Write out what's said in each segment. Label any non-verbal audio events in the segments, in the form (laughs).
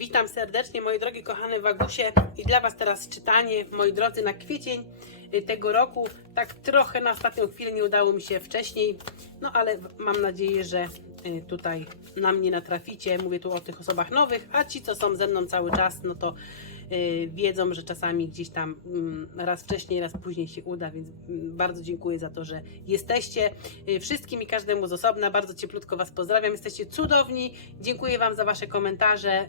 Witam serdecznie, moi drogie kochane Wagusie i dla Was teraz czytanie, moi drodzy, na kwiecień y, tego roku. Tak trochę na ostatnią chwilę nie udało mi się wcześniej, no ale mam nadzieję, że y, tutaj na mnie natraficie. Mówię tu o tych osobach nowych, a ci, co są ze mną cały czas, no to wiedzą, że czasami gdzieś tam mm, raz wcześniej, raz później się uda, więc mm, bardzo dziękuję za to, że jesteście. Y, Wszystkim i każdemu z osobna, bardzo cieplutko Was pozdrawiam. Jesteście cudowni. Dziękuję Wam za Wasze komentarze.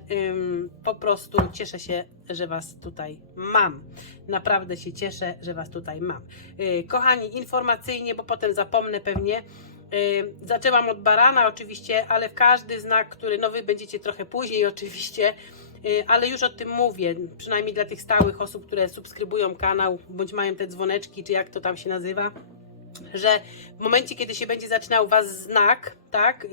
Po prostu cieszę się, że Was tutaj mam. Naprawdę się cieszę, że Was tutaj mam. Y, Kochani, informacyjnie, bo potem zapomnę pewnie. Y, Zaczęłam od barana oczywiście, ale w każdy znak, który no wy będziecie trochę później oczywiście, y, ale już o tym mówię, przynajmniej dla tych stałych osób, które subskrybują kanał, bądź mają te dzwoneczki, czy jak to tam się nazywa, że w momencie, kiedy się będzie zaczynał Was znak, tak,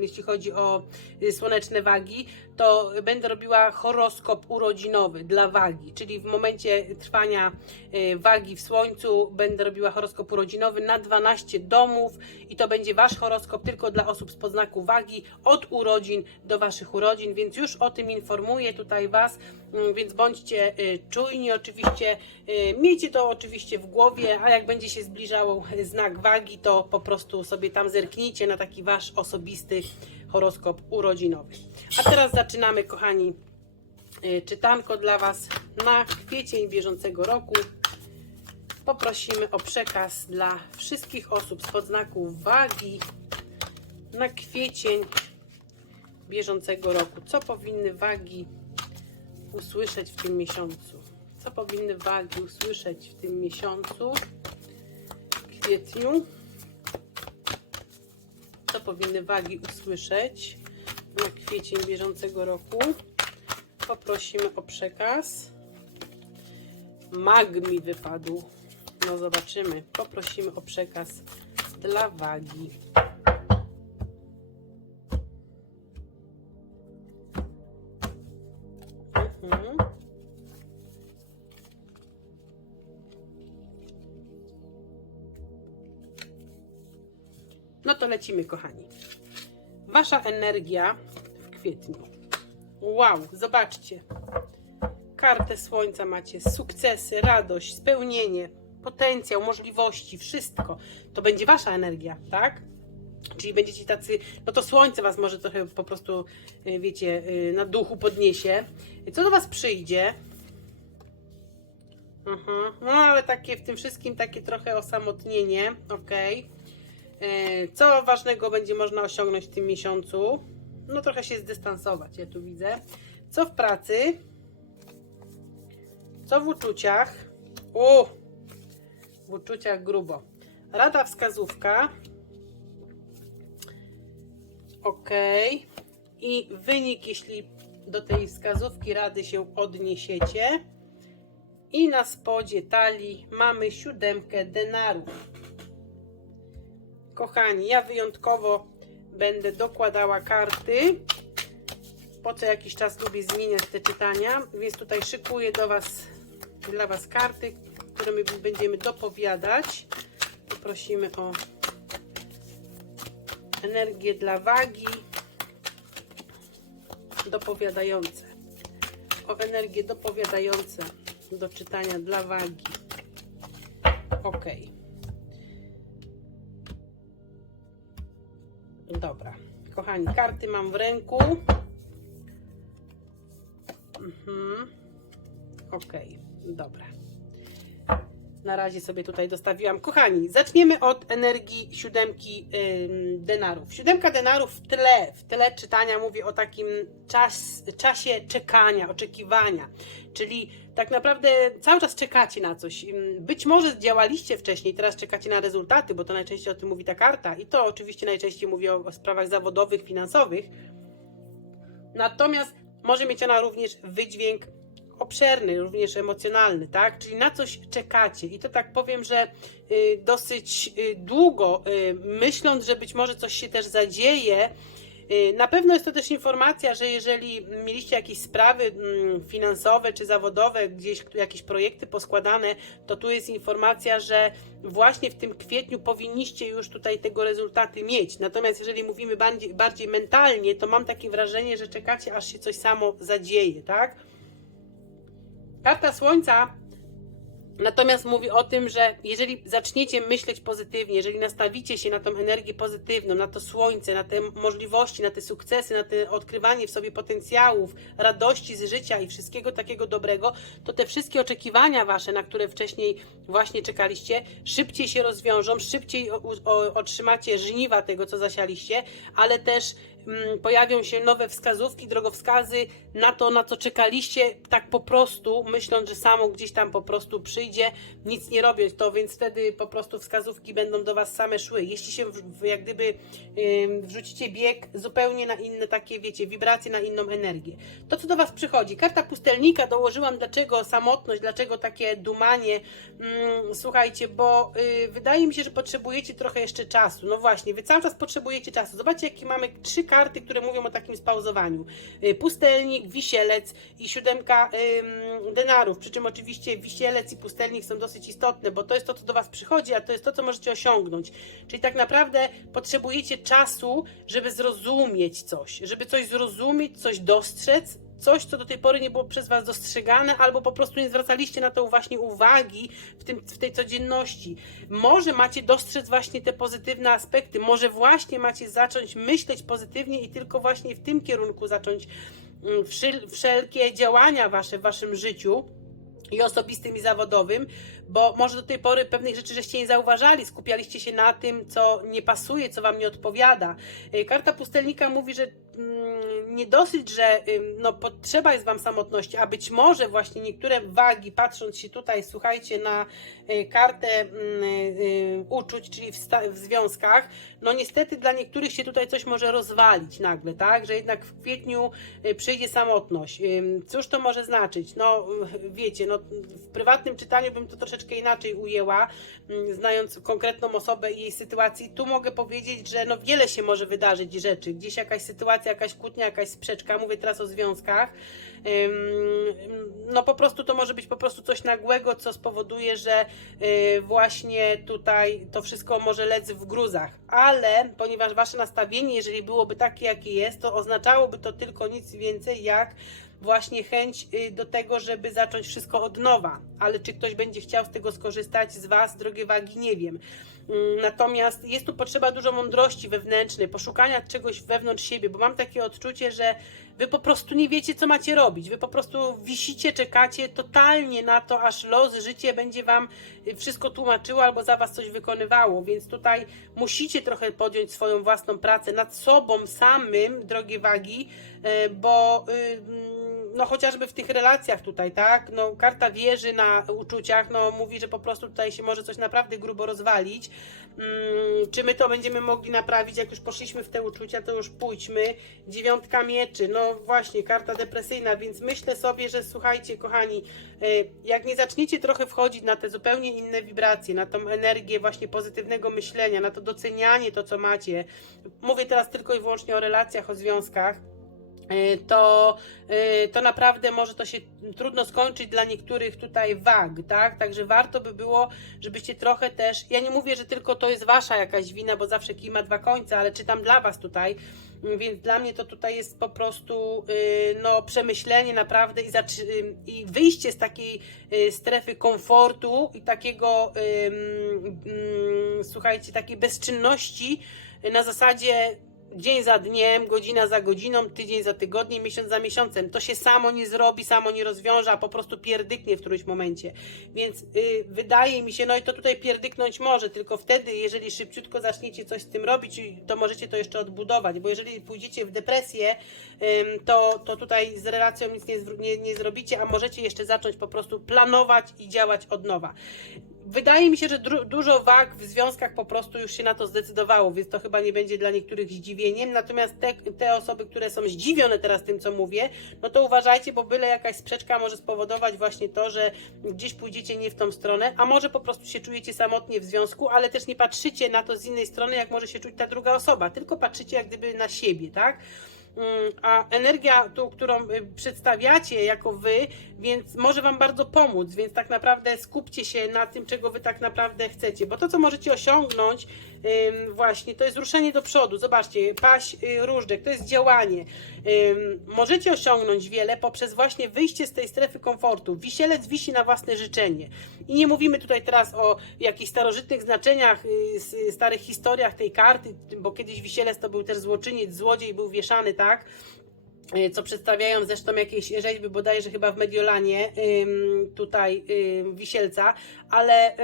jeśli chodzi o y, słoneczne wagi, to będę robiła horoskop urodzinowy dla wagi, czyli w momencie trwania y, wagi w słońcu będę robiła horoskop urodzinowy na 12 domów i to będzie Wasz horoskop tylko dla osób z podznaku wagi od urodzin do Waszych urodzin, więc już o tym informuję tutaj Was, mm, więc bądźcie y, czujni oczywiście, miejcie to oczywiście w głowie, a jak będzie się zbliżał znak wagi, to po prostu sobie tam zerknijcie na taki Wasz osobisty horoskop urodzinowy. A teraz zaczynamy, kochani, y, czytanko dla Was na kwiecień bieżącego roku. Poprosimy o przekaz dla wszystkich osób z podznaku wagi na kwiecień bieżącego roku. Co powinny wagi usłyszeć w tym miesiącu? Co powinny wagi usłyszeć w tym miesiącu, w kwietniu? Co powinny wagi usłyszeć na kwiecień bieżącego roku? Poprosimy o przekaz. Mag mi wypadł. No zobaczymy. Poprosimy o przekaz dla wagi. Lecimy, kochani. Wasza energia w kwietniu. Wow, zobaczcie. Kartę słońca macie, sukcesy, radość, spełnienie, potencjał, możliwości, wszystko. To będzie wasza energia, tak? Czyli będziecie tacy, no to słońce was może trochę po prostu, y, wiecie, y, na duchu podniesie. Co do was przyjdzie? Mhm. No ale takie w tym wszystkim takie trochę osamotnienie, okej. E, Co ważnego będzie można osiągnąć w tym miesiącu? No trochę się zdystansować, ja tu widzę. Co w pracy? Co w uczuciach? U, w uczuciach grubo. Rada wskazówka. Ok. I wynik, jeśli do tej wskazówki rady się odniesiecie. I na spodzie talii mamy siódemkę denarów. Kochani, ja wyjątkowo będę dokładała karty. Po co jakiś czas lubię zmieniać te czytania, więc tutaj szykuję do was, dla Was karty, które my będziemy dopowiadać. Poprosimy o energię dla wagi dopowiadające. O energię dopowiadające do czytania dla wagi. Ok. Dobra. Kochani, karty mam w ręku. Mhm. Ok, dobra. Na razie sobie tutaj dostawiłam. Kochani, zaczniemy od energii siódemki ym, denarów. Siódemka denarów w tle, w tle czytania mówi o takim czas, czasie czekania, oczekiwania. Czyli tak naprawdę cały czas czekacie na coś. Być może działaliście wcześniej, teraz czekacie na rezultaty, bo to najczęściej o tym mówi ta karta. I to oczywiście najczęściej mówi o, o sprawach zawodowych, finansowych. Natomiast może mieć ona również wydźwięk obszerny, również emocjonalny, tak? Czyli na coś czekacie. I to tak powiem, że y, dosyć y, długo, y, myśląc, że być może coś się też zadzieje, Na pewno jest to też informacja, że jeżeli mieliście jakieś sprawy mm, finansowe czy zawodowe, gdzieś jakieś projekty poskładane, to tu jest informacja, że właśnie w tym kwietniu powinniście już tutaj tego rezultaty mieć. Natomiast jeżeli mówimy bardziej, bardziej mentalnie, to mam takie wrażenie, że czekacie, aż się coś samo zadzieje, tak? Karta Słońca Natomiast mówi o tym, że jeżeli zaczniecie myśleć pozytywnie, jeżeli nastawicie się na tą energię pozytywną, na to słońce, na te możliwości, na te sukcesy, na te odkrywanie w sobie potencjałów, radości z życia i wszystkiego takiego dobrego, to te wszystkie oczekiwania wasze, na które wcześniej właśnie czekaliście, szybciej się rozwiążą, szybciej otrzymacie żniwa tego, co zasialiście, ale też pojawią się nowe wskazówki, drogowskazy na to, na co czekaliście, tak po prostu, myśląc, że samo gdzieś tam po prostu przyjdzie, nic nie robiąc to, więc wtedy po prostu wskazówki będą do Was same szły. Jeśli się w, jak gdyby wrzucicie bieg zupełnie na inne takie, wiecie, wibracje, na inną energię. To, co do Was przychodzi. Karta pustelnika dołożyłam, dlaczego samotność, dlaczego takie dumanie. Ym, słuchajcie, bo y, wydaje mi się, że potrzebujecie trochę jeszcze czasu. No właśnie, Wy cały czas potrzebujecie czasu. Zobaczcie, jakie mamy trzy karty, które mówią o takim spauzowaniu. Y, pustelnik, wisielec i siódemka ym, denarów. Przy czym oczywiście wisielec i pustelnik są dosyć istotne, bo to jest to, co do Was przychodzi, a to jest to, co możecie osiągnąć. Czyli tak naprawdę potrzebujecie czasu, żeby zrozumieć coś, żeby coś zrozumieć, coś dostrzec, coś, co do tej pory nie było przez Was dostrzegane, albo po prostu nie zwracaliście na to właśnie uwagi w, tym, w tej codzienności. Może macie dostrzec właśnie te pozytywne aspekty, może właśnie macie zacząć myśleć pozytywnie i tylko właśnie w tym kierunku zacząć mm, wszel- wszelkie działania Wasze w Waszym życiu i osobistym, i zawodowym, bo może do tej pory pewnych rzeczy żeście nie zauważali, skupialiście się na tym, co nie pasuje, co wam nie odpowiada. Y, Karta pustelnika mówi, że nie dosyć, że no, potrzeba jest wam samotności, a być może właśnie niektóre wagi, patrząc się tutaj, słuchajcie, na y, kartę mm, y, uczuć, czyli w, w związkach, no niestety dla niektórych się tutaj coś może rozwalić nagle, tak, że jednak w kwietniu y, przyjdzie samotność. Cóż to może znaczyć? No y, (laughs) wiecie, no w prywatnym czytaniu bym to troszeczkę inaczej ujęła, znając konkretną osobę i jej sytuacji. Tu mogę powiedzieć, że no wiele się może wydarzyć rzeczy. Gdzieś jakaś sytuacja, jakaś kłótnia, jakaś sprzeczka. Mówię teraz o związkach. No po prostu to może być po prostu coś nagłego, co spowoduje, że y, właśnie tutaj to wszystko może lec w gruzach. Ale ponieważ wasze nastawienie, jeżeli byłoby takie, jakie jest, to oznaczałoby to tylko nic więcej jak właśnie chęć y, do tego, żeby zacząć wszystko od nowa. Ale czy ktoś będzie chciał z tego skorzystać z Was, drogie wagi, nie wiem. Mm, Natomiast jest tu potrzeba dużo mądrości wewnętrznej, poszukania czegoś wewnątrz siebie, bo mam takie odczucie, że Wy po prostu nie wiecie, co macie robić. Wy po prostu wisicie, czekacie totalnie na to, aż los, życie będzie Wam y, wszystko tłumaczyło albo za Was coś wykonywało. Więc tutaj musicie trochę podjąć swoją własną pracę nad sobą samym, drogie wagi, y, bo. y, no chociażby w tych relacjach tutaj, tak? No karta wieży na uczuciach, no mówi, że po prostu tutaj się może coś naprawdę grubo rozwalić. Mm, czy my to będziemy mogli naprawić, jak już poszliśmy w te uczucia, to już pójdźmy. Dziewiątka mieczy, no właśnie, karta depresyjna, więc myślę sobie, że słuchajcie, kochani, y, jak nie zaczniecie trochę wchodzić na te zupełnie inne wibracje, na tą energię właśnie pozytywnego myślenia, na to docenianie to, co macie. Mówię teraz tylko i wyłącznie o relacjach, o związkach to, y, to naprawdę może to się trudno skończyć dla niektórych tutaj wag, tak? Także warto by było, żebyście trochę też, ja nie mówię, że tylko to jest wasza jakaś wina, bo zawsze kij ma dwa końce, ale czytam dla was tutaj, y, więc dla mnie to tutaj jest po prostu y, no, przemyślenie naprawdę i, y, i wyjście z takiej y, strefy komfortu i takiego, ym, słuchajcie, takiej bezczynności na zasadzie dzień za dniem, godzina za godziną, tydzień za tygodniem, miesiąc za miesiącem. To się samo nie zrobi, samo nie rozwiąże, a po prostu pierdyknie w którymś momencie. Więc y, wydaje mi się, no i to tutaj pierdyknąć może, tylko wtedy, jeżeli szybciutko zaczniecie coś z tym robić, to możecie to jeszcze odbudować, bo jeżeli pójdziecie w depresję, to, to tutaj z relacją nic nie, nie, nie zrobicie, a możecie jeszcze zacząć po prostu planować i działać od nowa wydaje mi się, że dużo wag w związkach po prostu już się na to zdecydowało, więc to chyba nie będzie dla niektórych zdziwieniem. Natomiast te, te osoby, które są zdziwione teraz tym, co mówię, no to uważajcie, bo byle jakaś sprzeczka może spowodować właśnie to, że gdzieś pójdziecie nie w tą stronę, a może po prostu się czujecie samotnie w związku, ale też nie patrzycie na to z innej strony, jak może się czuć ta druga osoba, tylko patrzycie jak gdyby na siebie, tak? Mm, a energia, tą, którą y, przedstawiacie jako wy, więc może wam bardzo pomóc, więc tak naprawdę skupcie się na tym, czego wy tak naprawdę chcecie, bo to, co możecie osiągnąć właśnie, to jest ruszenie do przodu, zobaczcie, paść y, różdżek, to jest działanie, możecie osiągnąć wiele poprzez właśnie wyjście z tej strefy komfortu, wisielec wisi na własne życzenie. I nie mówimy tutaj teraz o jakichś starożytnych znaczeniach, y, starych historiach tej karty, bo kiedyś wisielec to był też złoczyniec, złodziej, był wieszany, tak? Y, co przedstawiają zresztą jakieś rzeźby bodajże chyba w Mediolanie tutaj Wisielca, ale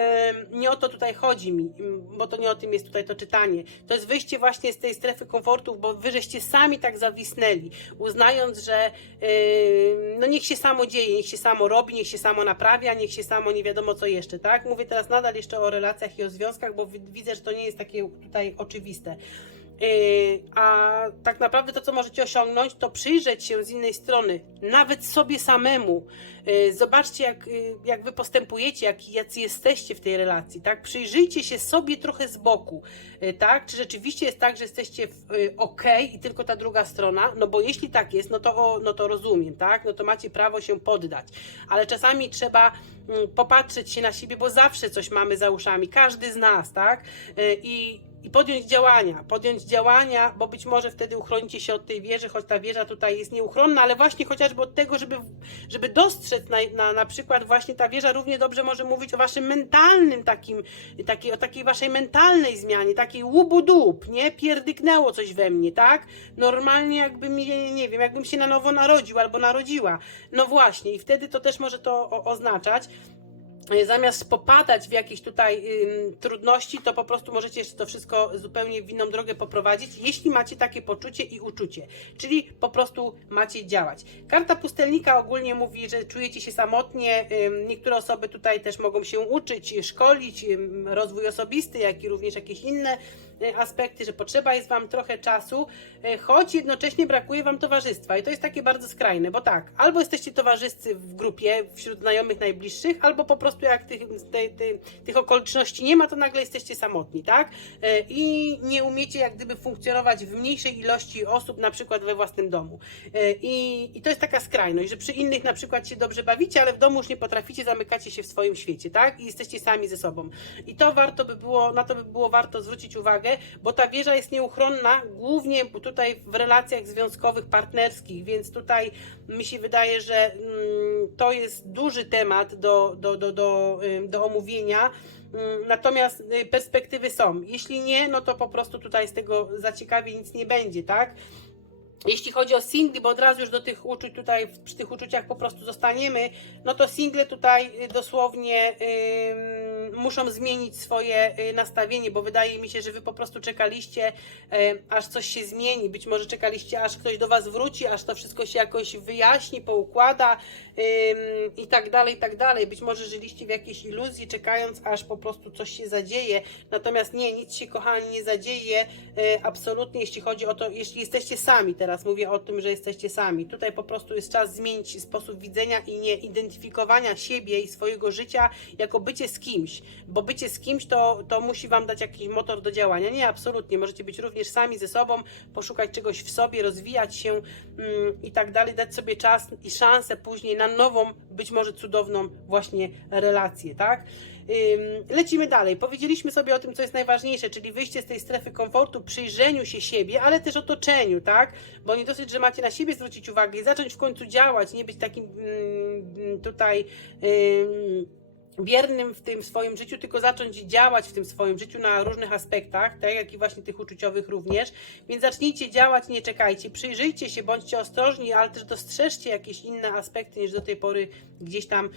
nie o to tutaj chodzi mi, bo to nie o tym jest tutaj to czytanie. To jest wyjście właśnie z tej strefy komfortu, bo wy żeście sami tak zawisnęli, uznając, że no niech się samo dzieje, niech się samo robi, niech się samo naprawia, niech się samo nie wiadomo co jeszcze, tak? Mówię teraz nadal jeszcze o relacjach i o związkach, bo wi- widzę, że to nie jest takie tutaj oczywiste. Yy, a tak naprawdę to, co możecie osiągnąć, to przyjrzeć się z innej strony, nawet sobie samemu. Yy, Zobaczcie, jak, yy, jak wy postępujecie, jak, jacy jesteście w tej relacji, tak? Przyjrzyjcie się sobie trochę z boku, tak? Czy rzeczywiście jest tak, że jesteście ok i tylko ta druga strona? No bo jeśli tak jest, no to, no to rozumiem, tak? No to macie prawo się poddać, ale czasami trzeba mm, popatrzeć się na siebie, bo zawsze coś mamy za uszami, każdy z nas, tak? I i podjąć działania, podjąć działania, bo być może wtedy uchronicie się od tej wieży, choć ta wieża tutaj jest nieuchronna, ale właśnie chociażby od tego, żeby, żeby dostrzec na, na, na przykład właśnie ta wieża równie dobrze może mówić o waszym mentalnym takim, takiej, o takiej waszej mentalnej zmianie, takiej łubu-dup, nie? Pierdyknęło coś we mnie, tak? Normalnie jakbym, je- nie wiem, jakbym się na nowo narodził albo narodziła. No właśnie i wtedy to też może to o, oznaczać, zamiast popadać w jakieś tutaj trudności, to po prostu możecie to wszystko zupełnie w inną drogę poprowadzić, jeśli macie takie poczucie i uczucie. Czyli po prostu macie działać. Karta pustelnika ogólnie mówi, że czujecie się samotnie. Niektóre osoby tutaj też mogą się uczyć, szkolić, rozwój osobisty, jak i również jakieś inne y, aspekty, że potrzeba jest Wam trochę czasu, y, choć jednocześnie brakuje Wam towarzystwa. I to jest takie bardzo skrajne, bo tak, albo jesteście towarzyscy w grupie, wśród znajomych najbliższych, albo po prostu jak tych, te, te, tych okoliczności nie ma, to nagle jesteście samotni, tak? Y, I nie umiecie jak gdyby funkcjonować w mniejszej ilości osób, na przykład we własnym domu. I, I to jest taka skrajność, że przy innych na przykład się dobrze bawicie, ale w domu już nie potraficie, zamykacie się w swoim świecie, tak? I jesteście sami ze sobą. I to warto by było, na to by było warto zwrócić uwagę, bo ta wieża jest nieuchronna, głównie tutaj w relacjach związkowych, partnerskich, więc tutaj mi się wydaje, że mm, to jest duży temat do, do, do, do, do omówienia. Mm, Natomiast y, perspektywy są. Jeśli nie, no to po prostu tutaj z tego zaciekawie nic nie będzie, tak? Jeśli chodzi o singli, bo od razu już do tych uczuć tutaj, przy tych uczuciach po prostu zostaniemy, no to single tutaj y, dosłownie ym, muszą zmienić swoje y, nastawienie, bo wydaje mi się, że wy po prostu czekaliście, y, aż coś się zmieni. Być może czekaliście, aż ktoś do was wróci, aż to wszystko się jakoś wyjaśni, poukłada i tak dalej, i tak dalej. Być może żyliście w jakiejś iluzji, czekając, aż po prostu coś się zadzieje. Natomiast nie, nic się, kochani, nie zadzieje. Y, absolutnie, jeśli chodzi o to, jeśli jesteście sami, teraz mówię o tym, że jesteście sami. Tutaj po prostu jest czas zmienić sposób widzenia i nie identyfikowania siebie i swojego życia jako bycie z kimś, bo bycie z kimś to, to musi Wam dać jakiś motor do działania. Nie, absolutnie. Możecie być również sami ze sobą, poszukać czegoś w sobie, rozwijać się mm, i tak dalej, dać sobie czas i szansę później na nową, być może cudowną właśnie relację, tak? Lecimy dalej. Powiedzieliśmy sobie o tym, co jest najważniejsze, czyli wyjście z tej strefy komfortu, przyjrzeniu się siebie, ale też otoczeniu, tak? Bo nie dosyć, że macie na siebie zwrócić uwagę i zacząć w końcu działać, nie być takim mm, tutaj. ym, Biernym w tym swoim życiu, tylko zacząć działać w tym swoim życiu na różnych aspektach, tak jak i właśnie tych uczuciowych również. Więc zacznijcie działać, nie czekajcie, przyjrzyjcie się, bądźcie ostrożni, ale też dostrzeżcie jakieś inne aspekty niż do tej pory gdzieś tam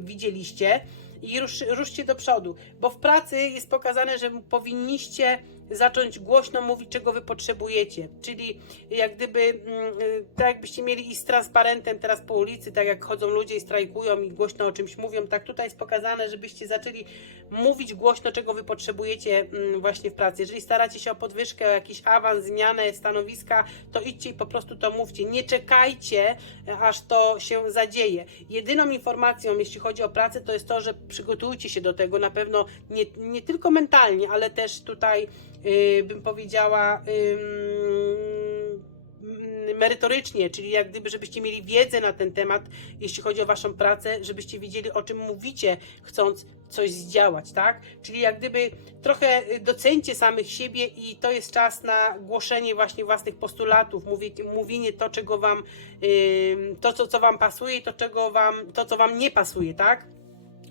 widzieliście i rusz, ruszcie do przodu, bo w pracy jest pokazane, że powinniście zacząć głośno mówić, czego wy potrzebujecie. Czyli jak gdyby, mm, y, tak jakbyście mieli iść z transparentem teraz po ulicy, tak jak chodzą ludzie i strajkują i głośno o czymś mówią, tak tutaj jest pokazane, żebyście zaczęli mówić głośno, czego wy potrzebujecie mm, właśnie w pracy. Jeżeli staracie się o podwyżkę, o jakiś awans, zmianę stanowiska, to idźcie i po prostu to mówcie. Nie czekajcie, e, aż to się zadzieje. Jedyną informacją, jeśli chodzi o pracę, to jest to, że przygotujcie się do tego na pewno nie, nie tylko mentalnie, ale też tutaj yy, bym powiedziała ym, merytorycznie, czyli jak gdyby, żebyście mieli wiedzę na ten temat, jeśli chodzi o waszą pracę, żebyście wiedzieli, o czym mówicie, chcąc coś zdziałać, tak? Czyli jak gdyby trochę y, docencie samych siebie i to jest czas na głoszenie właśnie własnych postulatów, mówienie, to, czego wam, to, co, co wam pasuje i to, czego wam, to, co wam nie pasuje, tak?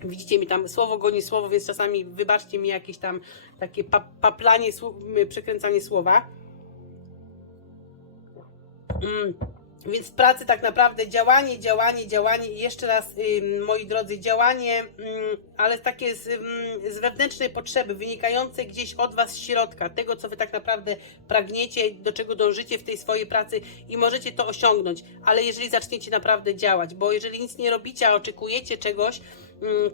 Widzicie mi tam słowo goni słowo, więc czasami wybaczcie mi jakieś tam takie pa, paplanie, przekręcanie słowa. Mm. Więc w pracy tak naprawdę działanie, działanie, działanie i jeszcze raz, ym, moi drodzy, działanie, ym, ale takie z, ym, z wewnętrznej potrzeby, wynikające gdzieś od Was z środka, tego co Wy tak naprawdę pragniecie, do czego dążycie w tej swojej pracy i możecie to osiągnąć, ale jeżeli zaczniecie naprawdę działać, bo jeżeli nic nie robicie, a oczekujecie czegoś,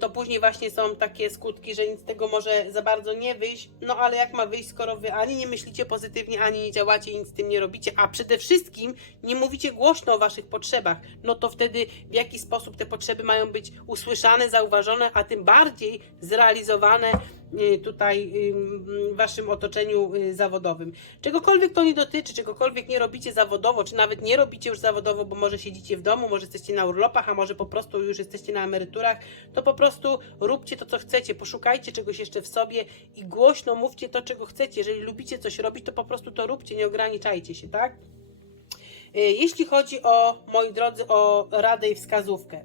to później właśnie są takie skutki, że nic z tego może za bardzo nie wyjść, no ale jak ma wyjść, skoro Wy ani nie myślicie pozytywnie, ani nie działacie nic z tym nie robicie, a przede wszystkim nie mówicie głośno o Waszych potrzebach, no to wtedy w jaki sposób te potrzeby mają być usłyszane, zauważone, a tym bardziej zrealizowane tutaj y, w Waszym otoczeniu y, zawodowym. Czegokolwiek to nie dotyczy, czegokolwiek nie robicie zawodowo, czy nawet nie robicie już zawodowo, bo może siedzicie w domu, może jesteście na urlopach, a może po prostu już jesteście na emeryturach, to po prostu róbcie to, co chcecie, poszukajcie czegoś jeszcze w sobie i głośno mówcie to, czego chcecie. Jeżeli lubicie coś robić, to po prostu to róbcie, nie ograniczajcie się, tak? Y, Jeśli chodzi o, moi drodzy, o radę i wskazówkę.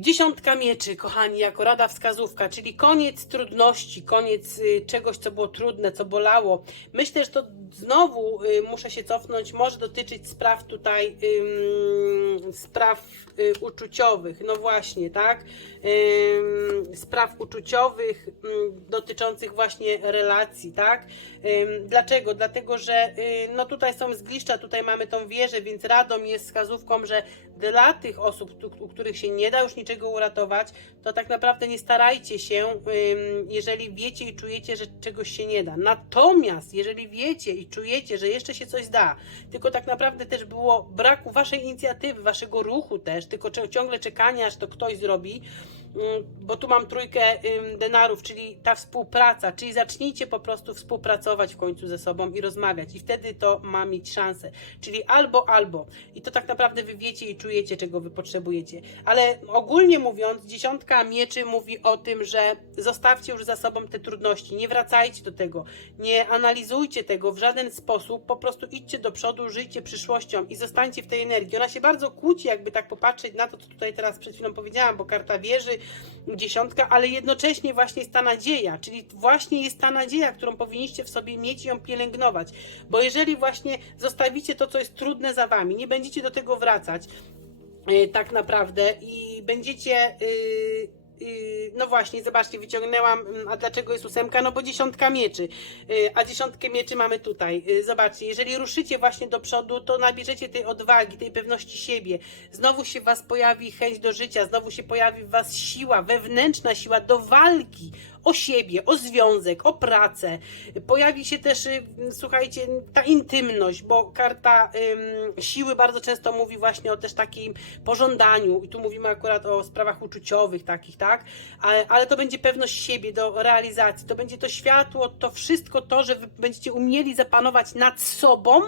Dziesiątka mieczy, kochani, jako rada wskazówka, czyli koniec trudności, koniec y, czegoś, co było trudne, co bolało. Myślę, że to znowu y, muszę się cofnąć, może dotyczyć spraw tutaj, spraw y, uczuciowych, no właśnie, tak? Spraw uczuciowych dotyczących właśnie relacji, tak? Dlaczego? Dlatego, że no tutaj są zgliszcza, tutaj mamy tą wieżę, więc radą jest wskazówką, że dla tych osób, u których się nie da już niczego uratować, to tak naprawdę nie starajcie się, jeżeli wiecie i czujecie, że czegoś się nie da. Natomiast jeżeli wiecie i czujecie, że jeszcze się coś da, tylko tak naprawdę też było braku waszej inicjatywy, waszego ruchu też, tylko ciągle czekania, aż to ktoś zrobi, bo tu mam trójkę denarów, czyli ta współpraca, czyli zacznijcie po prostu współpracować w końcu ze sobą i rozmawiać i wtedy to ma mieć szansę. Czyli albo, albo. I to tak naprawdę wy wiecie i czujecie, czego wy potrzebujecie. Ale ogólnie mówiąc, dziesiątka mieczy mówi o tym, że zostawcie już za sobą te trudności, nie wracajcie do tego, nie analizujcie tego w żaden sposób, po prostu idźcie do przodu, żyjcie przyszłością i zostańcie w tej energii. Ona się bardzo kłóci, jakby tak popatrzeć na to, co tutaj teraz przed chwilą powiedziałam, bo karta wieży, dziesiątka, ale jednocześnie właśnie jest ta nadzieja, czyli właśnie jest ta nadzieja, którą powinniście w sobie mieć i ją pielęgnować. Bo jeżeli właśnie zostawicie to, co jest trudne za wami, nie będziecie do tego wracać, yy, tak naprawdę i będziecie. Yy, no właśnie, zobaczcie, wyciągnęłam, mm, a dlaczego jest ósemka? No bo dziesiątka mieczy, Yy, a dziesiątkę mieczy mamy tutaj. Yy, Zobaczcie, jeżeli ruszycie właśnie do przodu, to nabierzecie tej odwagi, tej pewności siebie. Znowu się w Was pojawi chęć do życia, znowu się pojawi w Was siła, wewnętrzna siła do walki o siebie, o związek, o pracę. Pojawi się też, y, słuchajcie, ta intymność, bo karta ym, siły bardzo często mówi właśnie o też takim pożądaniu i tu mówimy akurat o sprawach uczuciowych takich, tak? Ale, ale to będzie pewność siebie do realizacji, to będzie to światło, to wszystko to, że wy będziecie umieli zapanować nad sobą,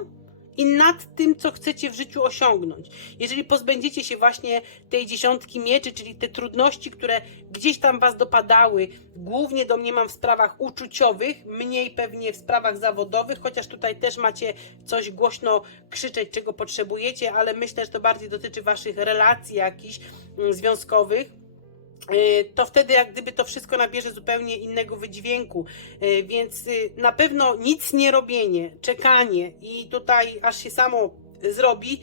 i nad tym, co chcecie w życiu osiągnąć. Jeżeli pozbędziecie się właśnie tej dziesiątki mieczy, czyli te trudności, które gdzieś tam was dopadały, głównie domniemam w sprawach uczuciowych, mniej pewnie w sprawach zawodowych, chociaż tutaj też macie coś głośno krzyczeć, czego potrzebujecie, ale myślę, że to bardziej dotyczy waszych relacji jakichś mm, związkowych to wtedy jak gdyby to wszystko nabierze zupełnie innego wydźwięku. Y, Więc y, na pewno nic nie robienie, czekanie i tutaj aż się samo zrobi,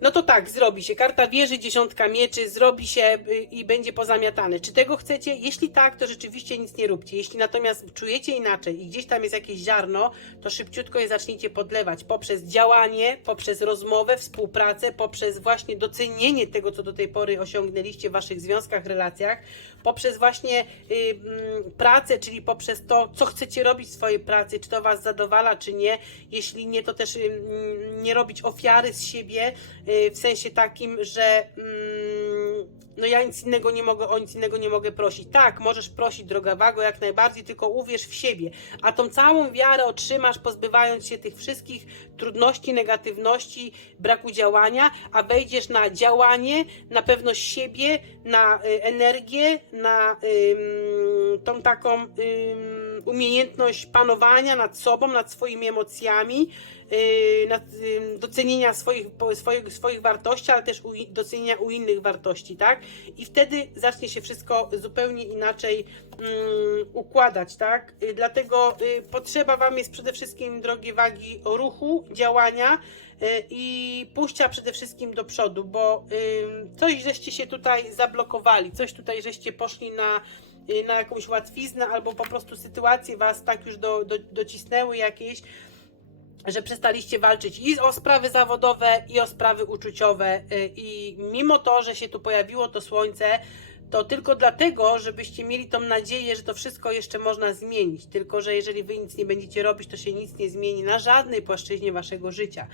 no to tak, zrobi się. Karta wieży, dziesiątka mieczy, zrobi się y, i będzie pozamiatane. Czy tego chcecie? Jeśli tak, to rzeczywiście nic nie róbcie. Jeśli natomiast czujecie inaczej i gdzieś tam jest jakieś ziarno, to szybciutko je zacznijcie podlewać poprzez działanie, poprzez rozmowę, współpracę, poprzez właśnie docenienie tego, co do tej pory osiągnęliście w waszych związkach, relacjach, poprzez właśnie y, mm, pracę, czyli poprzez to, co chcecie robić w swojej pracy, czy to was zadowala, czy nie. Jeśli nie, to też y, mm, nie robić ofiary z siebie, y, w sensie takim, że mm, no ja nic innego nie mogę, o nic innego nie mogę prosić. Tak, możesz prosić, droga Wago, jak najbardziej, tylko uwierz w siebie. A tą całą wiarę otrzymasz, pozbywając się tych wszystkich trudności, negatywności, braku działania, a wejdziesz na działanie, na pewność siebie, na y, energię, na ym, tą taką ym, umiejętność panowania nad sobą, nad swoimi emocjami, yy, nad, ym, docenienia swoich, swoich, swoich wartości, ale też docenienia u innych wartości, tak? I wtedy zacznie się wszystko zupełnie inaczej ym, układać, tak? Y, dlatego y, potrzeba Wam jest przede wszystkim, drogie wagi, ruchu, działania y, i pójścia przede wszystkim do przodu, bo coś żeście się tutaj zablokowali, coś tutaj żeście poszli na y, na jakąś łatwiznę, albo po prostu sytuacje was tak już do, do, docisnęły jakieś, że przestaliście walczyć i o sprawy zawodowe, i o sprawy uczuciowe. y, I mimo to, że się tu pojawiło to słońce, to tylko dlatego, żebyście mieli tą nadzieję, że to wszystko jeszcze można zmienić. Tylko, że jeżeli wy nic nie będziecie robić, to się nic nie zmieni na żadnej płaszczyźnie waszego życia.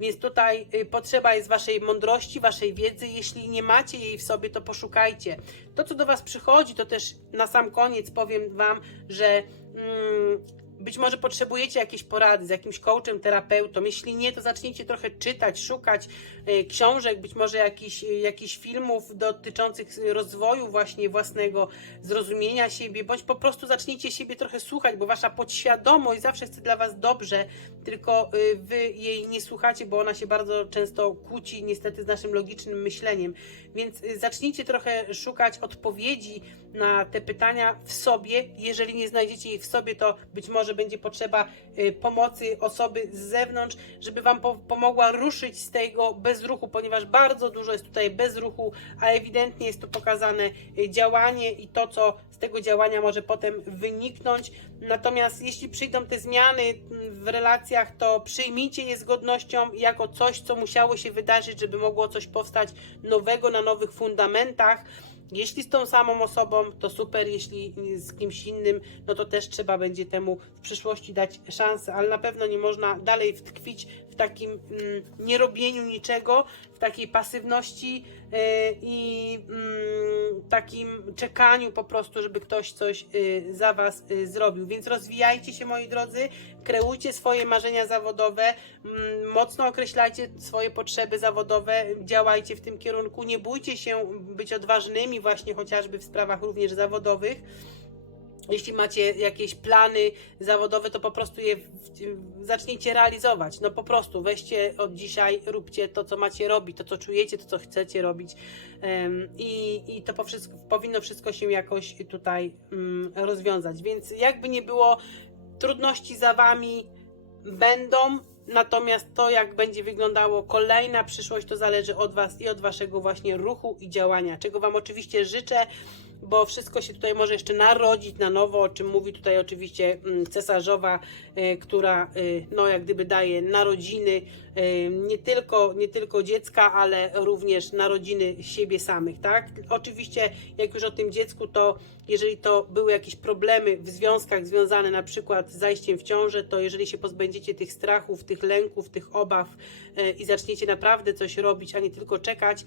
Więc tutaj y, potrzeba jest waszej mądrości, waszej wiedzy. Jeśli nie macie jej w sobie, to poszukajcie. To, co do was przychodzi, to też na sam koniec powiem wam, że. Mm, być może potrzebujecie jakiejś porady z jakimś coachem, terapeutą. Jeśli nie, to zacznijcie trochę czytać, szukać e, książek, być może jakichś, e, jakichś filmów dotyczących rozwoju właśnie własnego, zrozumienia siebie, bądź po prostu zacznijcie siebie trochę słuchać, bo wasza podświadomość zawsze chce dla was dobrze, tylko e, wy jej nie słuchacie, bo ona się bardzo często kłóci niestety z naszym logicznym myśleniem. Więc e, zacznijcie trochę szukać odpowiedzi na te pytania w sobie. Jeżeli nie znajdziecie jej w sobie, to być może będzie potrzeba y, pomocy osoby z zewnątrz, żeby Wam po pomogła ruszyć z tego bezruchu, ponieważ bardzo dużo jest tutaj bezruchu, a ewidentnie jest tu pokazane y, działanie i to, co z tego działania może potem wyniknąć. Natomiast jeśli przyjdą te zmiany mm, w relacjach, to przyjmijcie je z godnością jako coś, co musiało się wydarzyć, żeby mogło coś powstać nowego na nowych fundamentach. Jeśli z tą samą osobą, to super, jeśli z kimś innym, no to też trzeba będzie temu w przyszłości dać szansę, ale na pewno nie można dalej tkwić w takim mm, nierobieniu niczego, w takiej pasywności yy, i mm, takim czekaniu po prostu, żeby ktoś coś yy, za Was yy, zrobił. Więc rozwijajcie się, moi drodzy, kreujcie swoje marzenia zawodowe, mm, mocno określajcie swoje potrzeby zawodowe, działajcie w tym kierunku, nie bójcie się być odważnymi właśnie chociażby w sprawach również zawodowych. Jeśli macie jakieś plany zawodowe, to po prostu je zacznijcie realizować. No po prostu weźcie od dzisiaj, róbcie to, co macie robić, to, co czujecie, to, co chcecie robić. I, i to po wszystko, powinno wszystko się jakoś tutaj mm, rozwiązać. Więc jakby nie było, trudności za wami będą. Natomiast to, jak będzie wyglądało kolejna przyszłość, to zależy od Was i od Waszego właśnie ruchu i działania. Czego Wam oczywiście życzę, bo wszystko się tutaj może jeszcze narodzić na nowo, o czym mówi tutaj oczywiście mm, cesarzowa, e, która e, no jak gdyby daje narodziny e, nie tylko, nie tylko dziecka, ale również narodziny siebie samych, tak? Oczywiście jak już o tym dziecku, to jeżeli to były jakieś problemy w związkach związane na przykład z zajściem w ciążę, to jeżeli się pozbędziecie tych strachów, tych lęków, tych obaw i zaczniecie naprawdę coś robić, a nie tylko czekać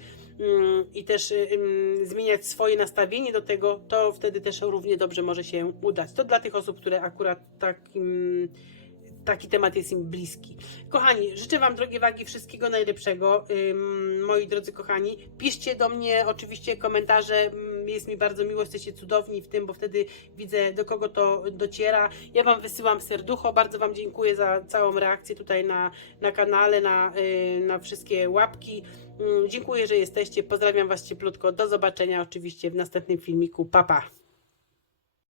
i też y, zmieniać swoje nastawienie do tego, to wtedy też równie dobrze może się udać. To dla tych osób, które akurat takim taki temat jest im bliski. Kochani, życzę Wam, drogie wagi, wszystkiego najlepszego. Moi drodzy kochani, piszcie do mnie oczywiście komentarze. Jest mi bardzo miło, jesteście cudowni w tym, bo wtedy widzę, do kogo to dociera. Ja Wam wysyłam serducho. Bardzo Wam dziękuję za całą reakcję tutaj na, na kanale, na, y, na wszystkie łapki. Ym, Dziękuję, że jesteście. Pozdrawiam Was cieplutko. Do zobaczenia oczywiście w następnym filmiku. Pa, pa.